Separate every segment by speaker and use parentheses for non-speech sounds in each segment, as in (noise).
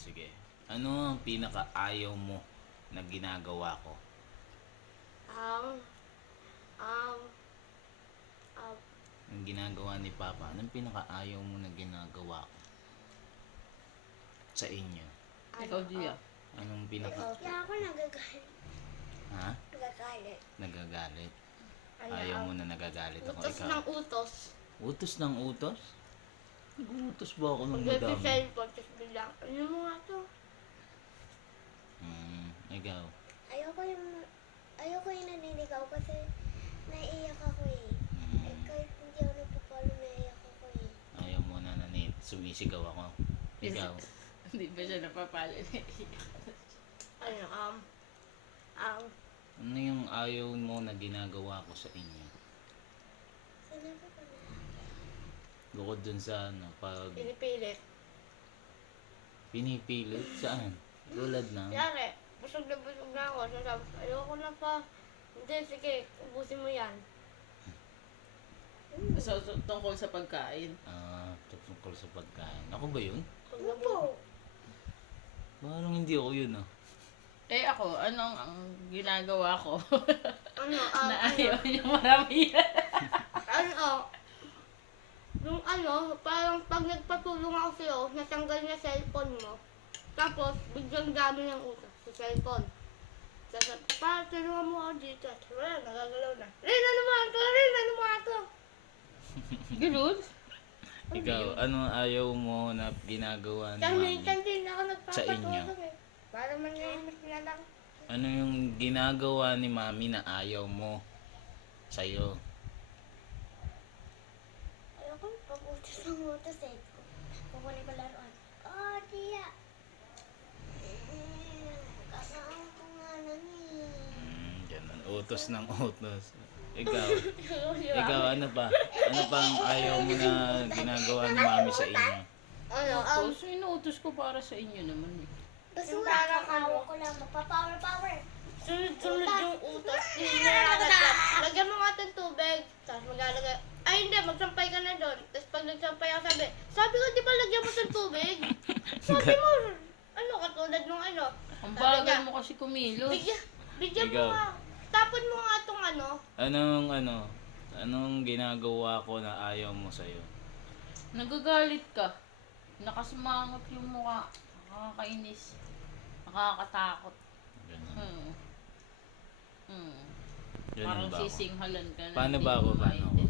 Speaker 1: Sige. Ano ang pinaka-ayaw mo na ginagawa ko?
Speaker 2: Um, um, um.
Speaker 1: Ang ginagawa ni Papa, ano ang pinaka-ayaw mo na ginagawa ko? Sa inyo? Ano, Ikaw, uh, Gia. Anong pinaka- Ikaw,
Speaker 2: uh, yeah, ako nagagalit. Ha? Nagagalit.
Speaker 1: Nagagalit. Ano, um, Ayaw mo na nagagalit utos ako.
Speaker 2: Utos ng utos.
Speaker 1: Utos ng utos? Nag-uutos ba ako ng madami?
Speaker 2: Nag-uutos ba Ano mo nga to?
Speaker 1: Hmm, ikaw.
Speaker 3: Ayoko yung, ayoko yung naninigaw kasi naiiyak ako eh.
Speaker 1: sumisigaw ako. Ikaw.
Speaker 4: Hindi (laughs) ba siya napapalo na
Speaker 2: (laughs) Ano, um, um,
Speaker 1: ano yung ayaw mo na ginagawa ko sa inyo? Sa napapalo. Bukod dun sa ano, pag...
Speaker 2: Pinipilit.
Speaker 1: Pinipilit? Saan? Tulad na?
Speaker 2: Yari, busog na busog na ako. So sabi ayoko na pa. Hindi, sige, ubusin mo yan.
Speaker 4: So, so, tungkol sa pagkain?
Speaker 1: Ah, tungkol sa pagkain. Ako ba yun? Ano pa. Parang hindi ako yun, ah. Oh.
Speaker 4: Eh ako, anong ang ginagawa ko?
Speaker 2: ano? Um, (laughs) na
Speaker 4: ano? niyo (laughs) marami yan. (laughs)
Speaker 2: ano, parang pag nagpatulong ako sa'yo, natanggal niya cellphone mo. Tapos, biglang dami ng utak sa si cellphone. Tapos, para tulungan mo ako dito. Tapos, wala, nagagalaw na. Rina, lumahan ko! Rina, lumahan ko! Ganun?
Speaker 1: (laughs) oh, ikaw, dear. ano ayaw mo na ginagawa ni sa Mami?
Speaker 2: Kanin, ako nagpapatulong sa inyo. Para man nga yung masina lang.
Speaker 1: Ano yung ginagawa ni Mami na ayaw mo sa'yo? Sa'yo?
Speaker 3: Oh, utos ng utos eh. Kung Oh, tiya. Mm, Kasama ko nga lang
Speaker 1: eh. Hmm, Utos ng utos. Ikaw. ikaw, ano pa? Ba? Ano pa ang ayaw mo na ginagawa ni mami sa inyo?
Speaker 4: Ano? Ako, um, sinutos so, ko para sa inyo naman eh.
Speaker 3: Basura. Yung parang ko lang. Magpa-power, power.
Speaker 2: Sunod-sunod yung utos. Lagyan mo nga itong tubig. Tapos maglalagay sige, magsampay ka na doon. Tapos pag nagsampay ako, sabi, sabi ko, di ba lagyan mo sa tubig? Sabi mo, (laughs) ano, katulad nung ano. Sabi
Speaker 4: Ang bagay niya, mo kasi kumilos. Bigyan,
Speaker 2: bigyan mo nga. Tapon mo nga itong ano.
Speaker 1: Anong ano? Anong ginagawa ko na ayaw mo sa'yo?
Speaker 4: Nagagalit ka. Nakasumangot yung mukha. Nakakainis. Nakakatakot. Ganun. Hmm. Hmm. Ganun Parang sisinghalan ako? ka na.
Speaker 1: Paano ba, ba, ba ako? Paano ako?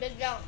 Speaker 2: big jump.